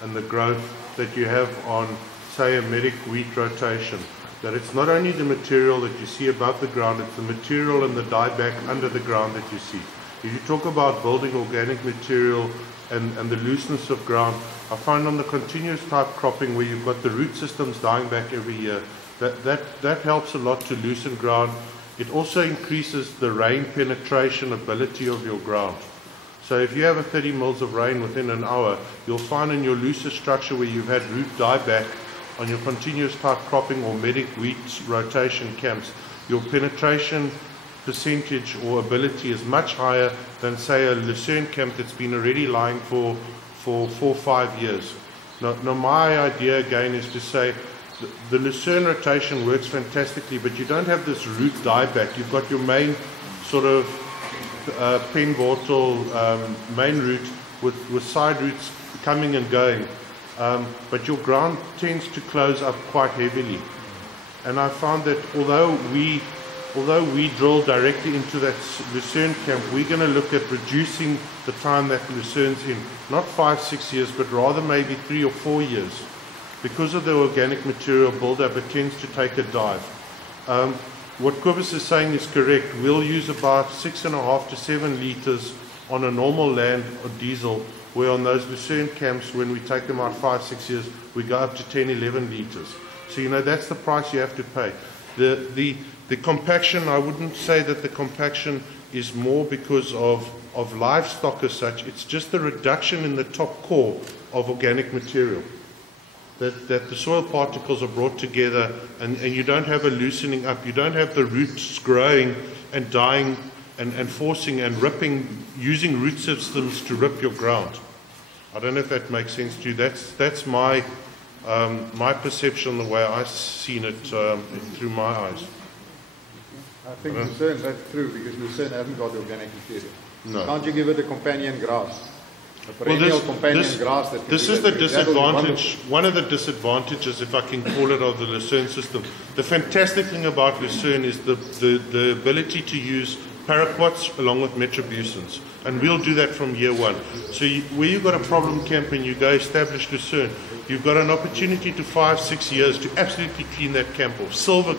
and the growth that you have on, say, a medic wheat rotation. That it's not only the material that you see above the ground, it's the material and the dieback under the ground that you see. If you talk about building organic material and the looseness of ground, I find on the continuous type cropping where you've got the root systems dying back every year, that helps a lot to loosen ground. It also increases the rain penetration ability of your ground. So if you have a 30 mils of rain within an hour, you'll find in your looser structure where you've had root dieback on your continuous type cropping or medic wheat rotation camps, your penetration percentage or ability is much higher than, say, a lucerne camp that's been already lying for 4 or 5 years. Now my idea again is to say the lucerne rotation works fantastically, but you don't have this root dieback. You've got your main sort of penvortal main root with side roots coming and going. But your ground tends to close up quite heavily. And I found that although we drill directly into that lucerne camp, we're going to look at reducing the time that lucerne's in. Not 5-6 years, but rather maybe 3 or 4 years. Because of the organic material buildup, it tends to take a dive. What Kobus is saying is correct. We'll use about 6.5 to 7 litres on a normal land of diesel, where on those lucerne camps, when we take them out 5-6 years, we go up to 10-11 litres. So, that's the price you have to pay. The compaction, I wouldn't say that the compaction is more because of livestock as such. It's just the reduction in the top core of organic material. That the soil particles are brought together and you don't have a loosening up. You don't have the roots growing and dying and forcing and ripping, using root systems to rip your ground. I don't know if that makes sense to you. That's my perception, the way I've seen it through my eyes. I think Lucerne, that's true, because Lucerne hasn't got organic material. No. Can't you give it a companion grass? A perennial companion grass that this is the disadvantage, one of the disadvantages, if I can call it, of the Lucerne system. The fantastic thing about Lucerne is the ability to use paraquats along with metribuzins, and we'll do that from year one. So where you've got a problem camp and you go establish Lucerne, you've got an opportunity to 5-6 years to absolutely clean that camp off, silver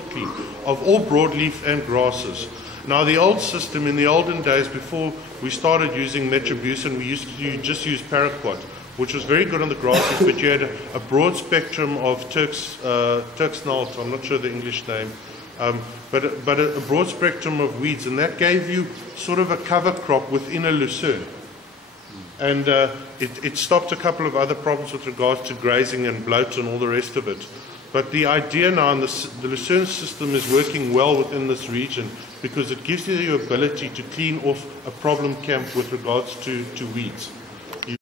clean, of all broadleaf and grasses. Now the old system, in the olden days before we started using metribuzin, we used to just use paraquat, which was very good on the grasses, but you had a broad spectrum of Turk's nalt, I'm not sure the English name, but a broad spectrum of weeds, and that gave you sort of a cover crop within a lucerne. And it stopped a couple of other problems with regards to grazing and bloat and all the rest of it. But the idea now, and the Lucerne system is working well within this region because it gives you the ability to clean off a problem camp with regards to weeds.